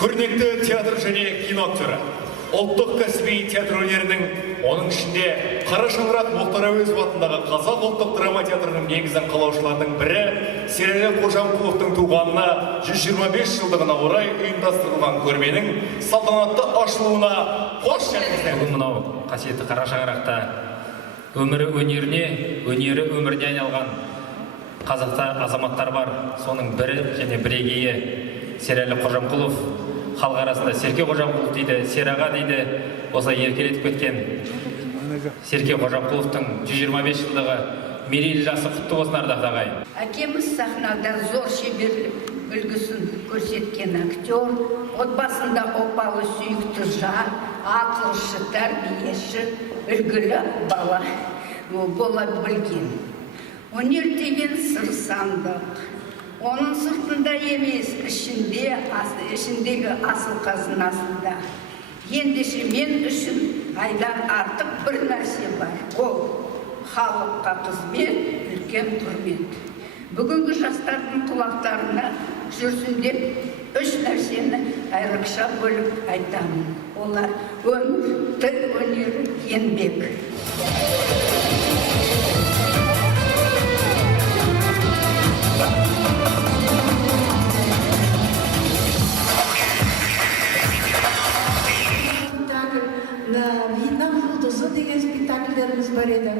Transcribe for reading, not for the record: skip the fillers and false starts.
Көрнекті театр және кино актері, ұлттық кәсіби театр өнерінің, оның ішінде Қара шаңырақ Мұхтар Әуезов атындағы Қазақ ұлттық драма театрының негізін қалаушылардың бірі Серәлі Қожамқұловтың туғанына 125 жылдығына орай ұйымдастырылған көрменің салтанатты ашылуына қош келдіңіздер. Бүгін мынау қасиетті Қара шаңырақта өмірі өміріне айналған қазақта азаматтар бар. Соның бірі және бірегейі Серәлі Қожамқұлов, халық арасында Серке Қожамқұлов дейді, Сераға дейді. Осылай еркелетіп кеткен Серке Қожамқұловтың 125 жылдығы мерейлі жасы құтты болсын ардақ ағайын. Әкеміз сахнада зор шеберлік үлгісін көрсеткен актер, отбасында опалы сүйікті жан, ақылшы, тәрбиеші, үлгілі бала бола білген. Өнер деген сыр сандық. Оның сыртында емес, ішіндегі асыл қазынасында. Ендеше мен үшін айдан артық бір нәрсе бар. Ол халыққа қызмет, үлкен құрмет. Бүгінгі жастардың құлақтарына жүрсін деп үш нәрсені айрықша бөліп айтамын. Олар өмір, тіл өнері, еңбек. На «Вьетнам жұлдызы» деген спектакльдеріміз бар еді.